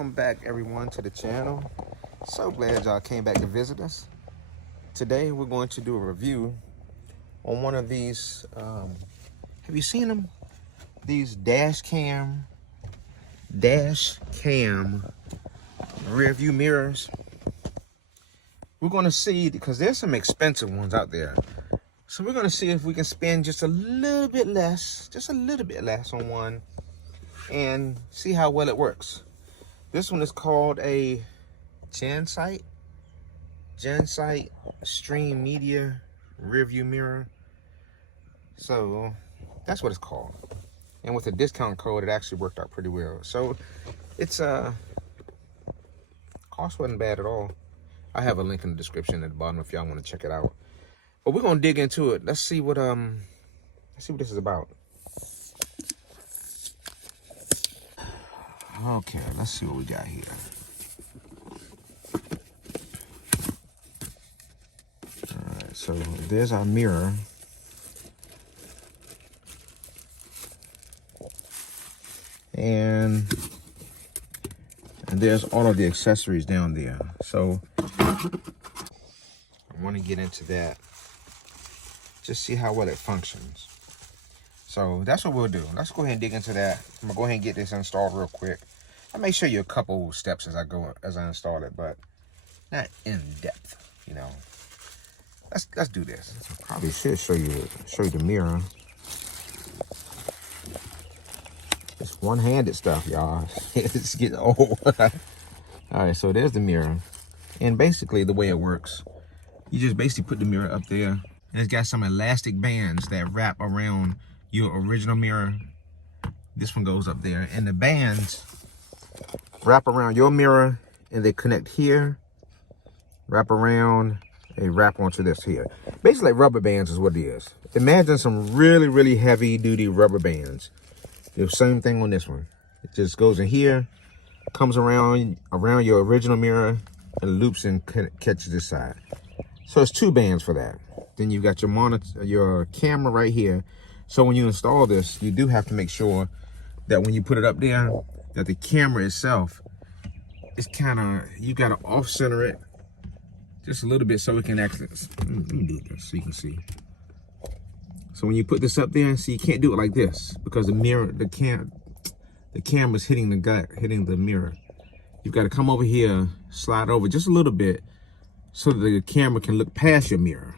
Welcome back everyone to the channel. So glad y'all came back to visit us. Today we're going to do a review on one of these, have you seen them? These Dashcam rear view mirrors. We're going to see, because there's some expensive ones out there. So we're going to see if we can spend just a little bit less on one and see how well it works. This one is called a Gensight Stream Media rear view mirror. So that's what it's called. And with a discount code, it actually worked out pretty well. So it's cost wasn't bad at all. I have a link in the description at the bottom if y'all want to check it out. But we're gonna dig into it. Let's see what this is about. Okay, let's see what we got here. All right, so there's our mirror. And there's all of the accessories down there. So I want to get into that. Just see how well it functions. So that's what we'll do. Let's go ahead and dig into that. I'm gonna go ahead and get this installed real quick. I may show you a couple steps as I install it, but not in depth, you know. Let's do this. I probably should show you the mirror. It's one-handed stuff, y'all. It's getting old. All right, so there's the mirror. And basically the way it works, you just basically put the mirror up there. And it's got some elastic bands that wrap around your original mirror. This one goes up there. And the bands wrap around your mirror and they connect here, wrap around, and wrap onto this here. Basically like rubber bands is what it is. Imagine some really, really heavy duty rubber bands. The same thing on this one. It just goes in here, comes around your original mirror and loops and catches this side. So it's two bands for that. Then you've got your monitor, your camera right here. So when you install this, you do have to make sure that when you put it up there, that the camera itself is you gotta off center it just a little bit so it can actually, let me do this so you can see. So when you put this up there, see, you can't do it like this because the camera's hitting the mirror. You've got to come over here, slide over just a little bit so that the camera can look past your mirror.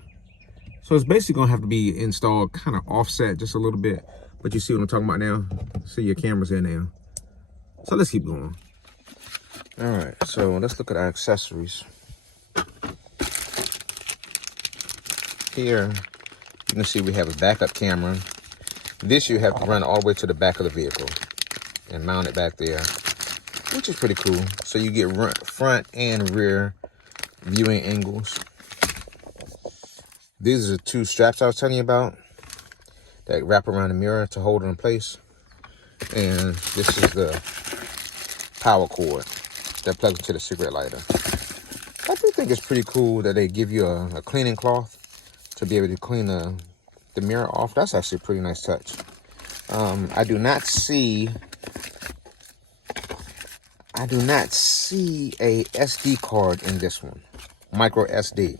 So it's basically gonna have to be installed kind of offset just a little bit, but you see what I'm talking about now? See, your camera's in now. So let's keep going. All right, so let's look at our accessories. Here, you can see we have a backup camera. This you have to run all the way to the back of the vehicle and mount it back there, which is pretty cool. So you get front and rear viewing angles. These are the two straps I was telling you about that wrap around the mirror to hold it in place. And this is the power cord that plugs into the cigarette lighter. I do think it's pretty cool that they give you a cleaning cloth to be able to clean the mirror off. That's actually a pretty nice touch. I do not see a SD card in this one, micro SD.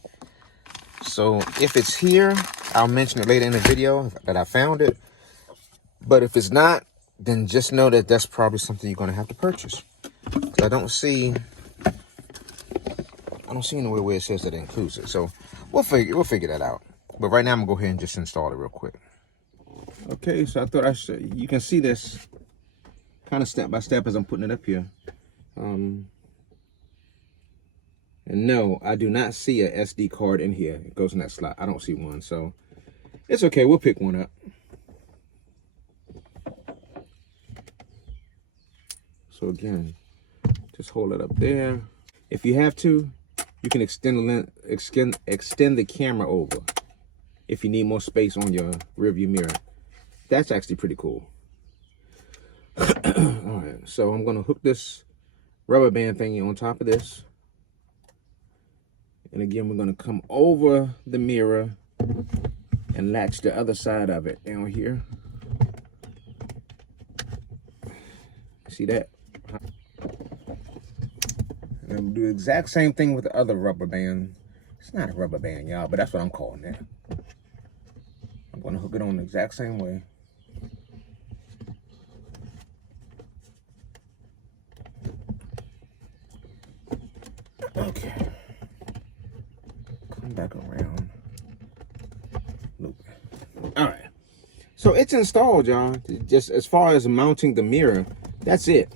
So if it's here, I'll mention it later in the video that I found it. But if it's not, then just know that that's probably something you're gonna have to purchase. I don't see anywhere where it says that it includes it. So we'll figure that out. But right now I'm gonna go ahead and just install it real quick. Okay, so I thought you can see this kind of step by step as I'm putting it up here. And no, I do not see a SD card in here. It goes in that slot. I don't see one, so it's okay. We'll pick one up. So again, just hold it up there. If you have to, you can extend the camera over if you need more space on your rearview mirror. That's actually pretty cool. All right, so I'm gonna hook this rubber band thingy on top of this. And again, we're gonna come over the mirror and latch the other side of it down here. See that? And do the exact same thing with the other rubber band. It's not a rubber band, y'all, but that's what I'm calling it. I'm going to hook it on the exact same way. Okay. Come back around. Loop. All right. So it's installed, y'all. Just as far as mounting the mirror, that's it.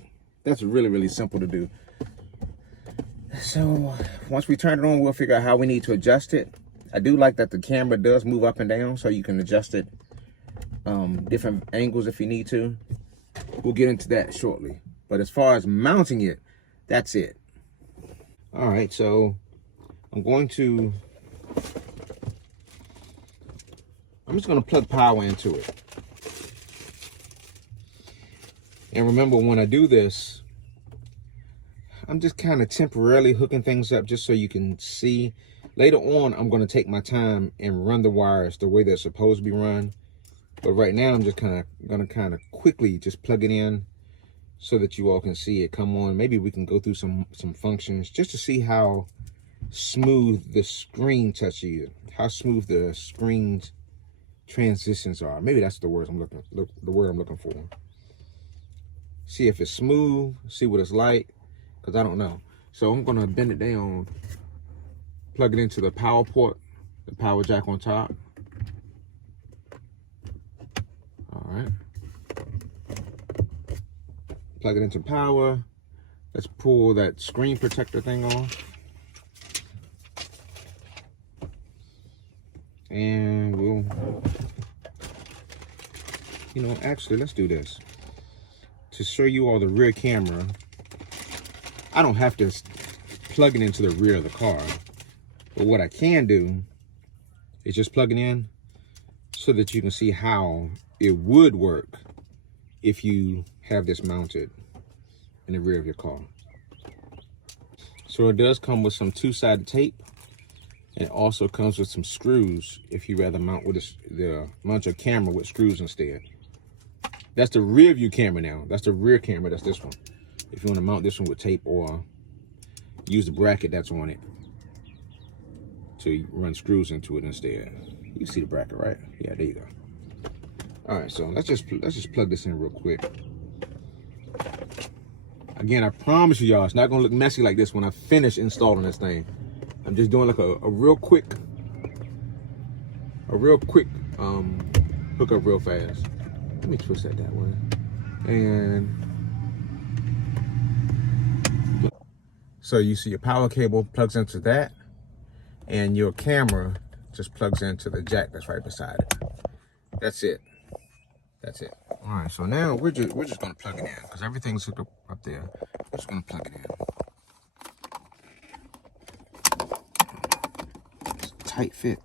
That's really, really simple to do. So once we turn it on, we'll figure out how we need to adjust it. I do like that the camera does move up and down, so you can adjust it different angles if you need to. We'll get into that shortly. But as far as mounting it, that's it. All right, so I'm just gonna plug power into it. And remember, when I do this, I'm just kind of temporarily hooking things up just so you can see. Later on, I'm going to take my time and run the wires the way they're supposed to be run. But right now, I'm just going to quickly just plug it in so that you all can see it come on. Maybe we can go through some functions just to see how smooth the screen touch is, how smooth the screen's transitions are. Maybe that's the word I'm looking for. See if it's smooth, see what it's like, because I don't know. So I'm going to bend it down, plug it into the power port, the power jack on top. All right. Plug it into power. Let's pull that screen protector thing off. And we'll, actually, let's do this. To show you all the rear camera, I don't have to plug it into the rear of the car. But what I can do is just plug it in so that you can see how it would work if you have this mounted in the rear of your car. So it does come with some two-sided tape. And it also comes with some screws if you rather mount your camera with screws instead. That's the rear view camera now. That's the rear camera. That's this one. If you want to mount this one with tape or use the bracket that's on it to run screws into it instead. You see the bracket, right? Yeah, there you go. All right, so let's just plug this in real quick. Again, I promise you, y'all, it's not gonna look messy like this when I finish installing this thing. I'm just doing like a real quick hookup real fast. Let me twist that way. And so you see your power cable plugs into that, and your camera just plugs into the jack that's right beside it. That's it. That's it. All right, so now we're just gonna plug it in because everything's hooked up there. We're just gonna plug it in. It's a tight fit.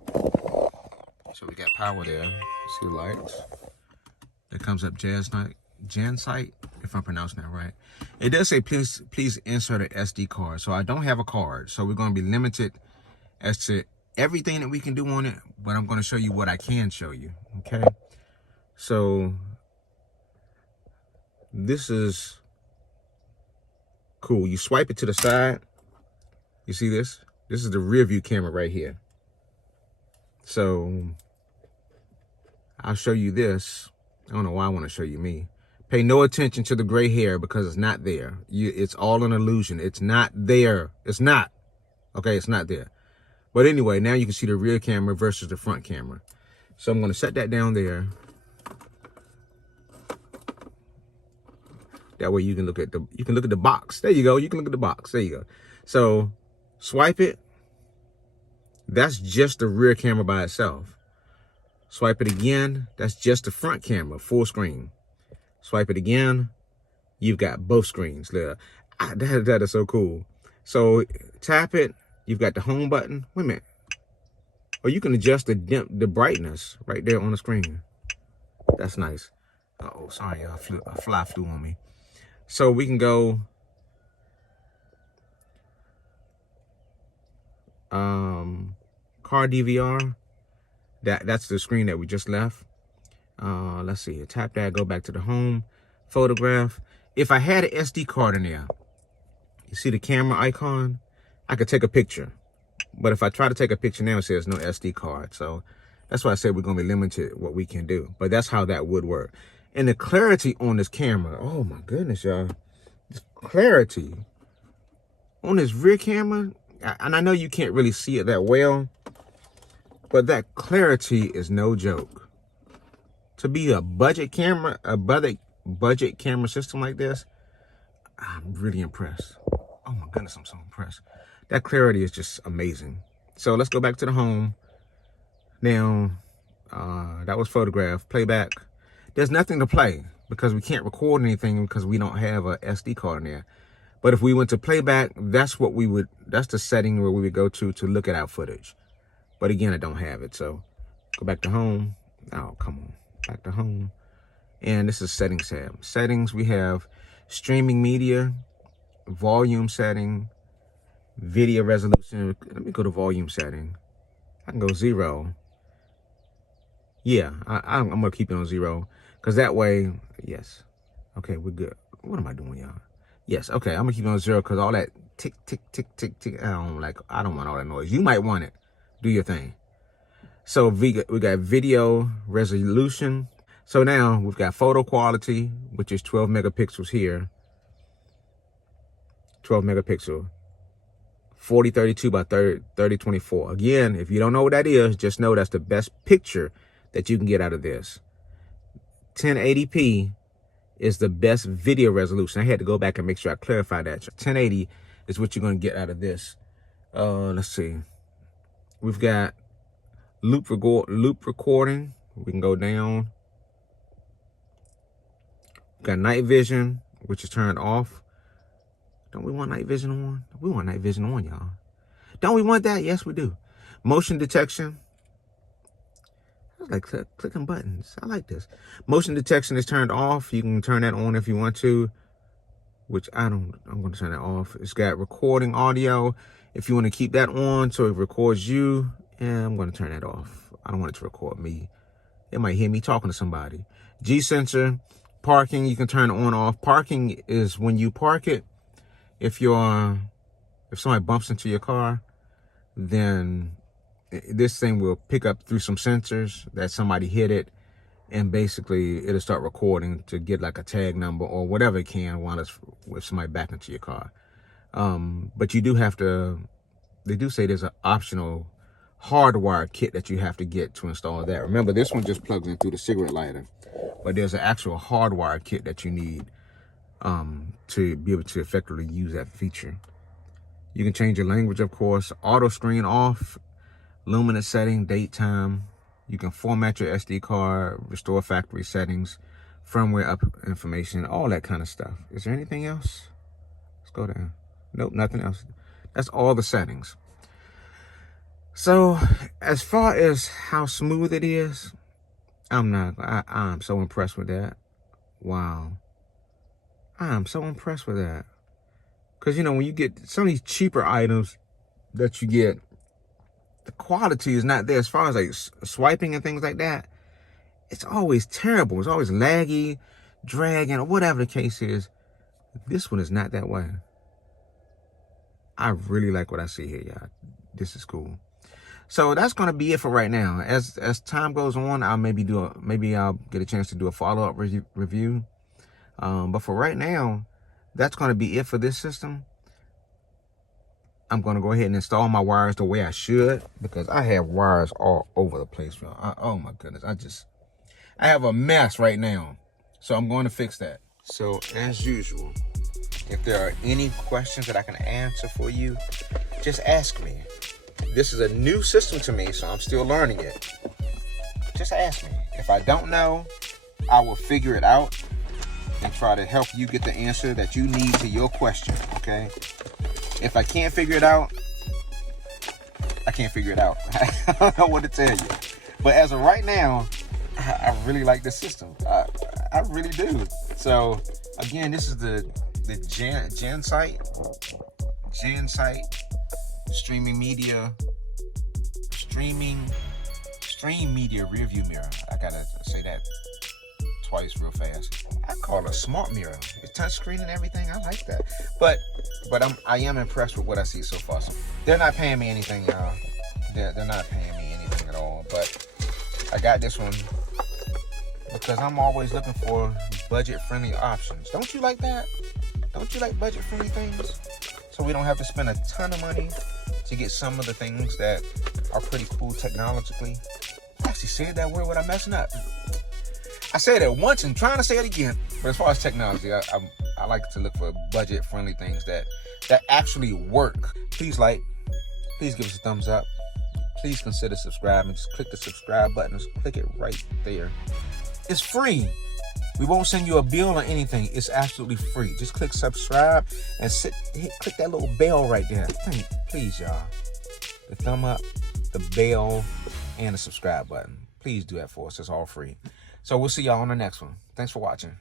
So we got power there. See the lights. That comes up Jansite, if I'm pronouncing that right. It does say please insert an SD card. So I don't have a card. So we're going to be limited as to everything that we can do on it, but I'm going to show you what I can show you. Okay. So this is cool. You swipe it to the side. You see this? This is the rear view camera right here. So I'll show you this. I don't know why I want to show you me. Pay no attention to the gray hair because it's not there. It's all an illusion. It's not there. It's not. Okay, it's not there. But anyway, now you can see the rear camera versus the front camera. So I'm going to set that down there. That way you can look at the box. There you go. You can look at the box. There you go. So swipe it. That's just the rear camera by itself. Swipe it again. That's just the front camera, full screen. Swipe it again. You've got both screens there. That is so cool. So tap it. You've got the home button. Wait a minute. Or you can adjust the brightness right there on the screen. That's nice. Uh-oh, sorry, a fly flew on me. So we can go car DVR. That's the screen that we just left. Let's see. Tap that, go back to the home photograph. If I had an SD card in there, You see the camera icon? I could take a picture. But if I try to take a picture now, it says no SD card. So that's why I said we're going to be limited what we can do. But that's how that would work. And the clarity on this camera, oh my goodness, y'all. The clarity on this rear camera, and I know you can't really see it that well, but that clarity is no joke. To be a budget camera, budget camera system like this, I'm really impressed. Oh my goodness, I'm so impressed. That clarity is just amazing. So let's go back to the home. Now, that was photograph, playback. There's nothing to play because we can't record anything because we don't have a SD card in there. But if we went to playback, that's the setting where we would go to look at our footage. But again, I don't have it. So go back to home. Oh, come on. Back to home. And this is settings tab. Settings, we have streaming media, volume setting, video resolution. Let me go to volume setting. I can go 0. Yeah, I'm going to keep it on 0 because that way, yes. Okay, we're good. What am I doing, y'all? Yes, okay, I'm going to keep it on 0 because all that tick, tick, tick, tick, tick, I don't want all that noise. You might want it. Do your thing. So we got video resolution. So now we've got photo quality, which is 12 megapixels here. 12 megapixel. 4032 by 3024. Again, if you don't know what that is, just know that's the best picture that you can get out of this. 1080p is the best video resolution. I had to go back and make sure I clarified that. 1080 is what you're going to get out of this. Let's see. We've got loop recording. We can go down. We've got night vision, which is turned off. Don't we want night vision on? We want night vision on, y'all. Don't we want that? Yes, we do. Motion detection. I was like clicking buttons. I like this. Motion detection is turned off. You can turn that on if you want to, which I don't. I'm going to turn that off. It's got recording audio. If you want to keep that on so it records you, yeah, I'm going to turn that off. I don't want it to record me. It might hear me talking to somebody. G sensor. Parking, you can turn it on off. Parking is when you park it. If somebody bumps into your car, then this thing will pick up through some sensors that somebody hit it, and basically it'll start recording to get like a tag number or whatever it can while it's with somebody back into your car. But you do have to, they do say there's an optional hardwired kit that you have to get to install that. Remember, this one just plugs in through the cigarette lighter, but there's an actual hardwired kit that you need to be able to effectively use that feature. You can change your language, of course. Auto screen off, luminance setting, date, time. You can format your SD card, restore factory settings, firmware up information, all that kind of stuff. Is there anything else? Let's go down. Nope, nothing else. That's all the settings. So as far as how smooth it is, I'm so impressed with that. Wow. I'm so impressed with that. Because, you know, when you get some of these cheaper items that you get, the quality is not there as far as like swiping and things like that. It's always terrible. It's always laggy, dragging, or whatever the case is. This one is not that way. I really like what I see here, y'all. This is cool. So that's going to be it for right now. As time goes on, maybe I'll get a chance to do a follow-up review. But for right now, that's going to be it for this system. I'm going to go ahead and install my wires the way I should, because I have wires all over the place. Oh my goodness. I have a mess right now. So I'm going to fix that. So as usual, if there are any questions that I can answer for you, just ask me. This is a new system to me, so I'm still learning it. Just ask me. If I don't know, I will figure it out and try to help you get the answer that you need to your question, okay? If I can't figure it out, I can't figure it out. I don't know what to tell you. But as of right now, I really like this system. I really do. So, again, this is the GenSight stream media rear view mirror. I gotta say that twice real fast. I call it a smart mirror. It's touchscreen and everything. I like that. But I am impressed with what I see so far. So they're not paying me anything, y'all. They're not paying me anything at all. But I got this one because I'm always looking for budget-friendly options. Don't you like that? Don't you like budget-friendly things? So we don't have to spend a ton of money to get some of the things that are pretty cool technologically. I actually said that word without messing up. I said it once and trying to say it again. But as far as technology, I like to look for budget-friendly things that actually work. Please like, please give us a thumbs up. Please consider subscribing. Just click the subscribe button. Just click it right there. It's free. We won't send you a bill or anything. It's absolutely free. Just click subscribe and click that little bell right there. Please, y'all. The thumb up, the bell, and the subscribe button. Please do that for us. It's all free. So we'll see y'all on the next one. Thanks for watching.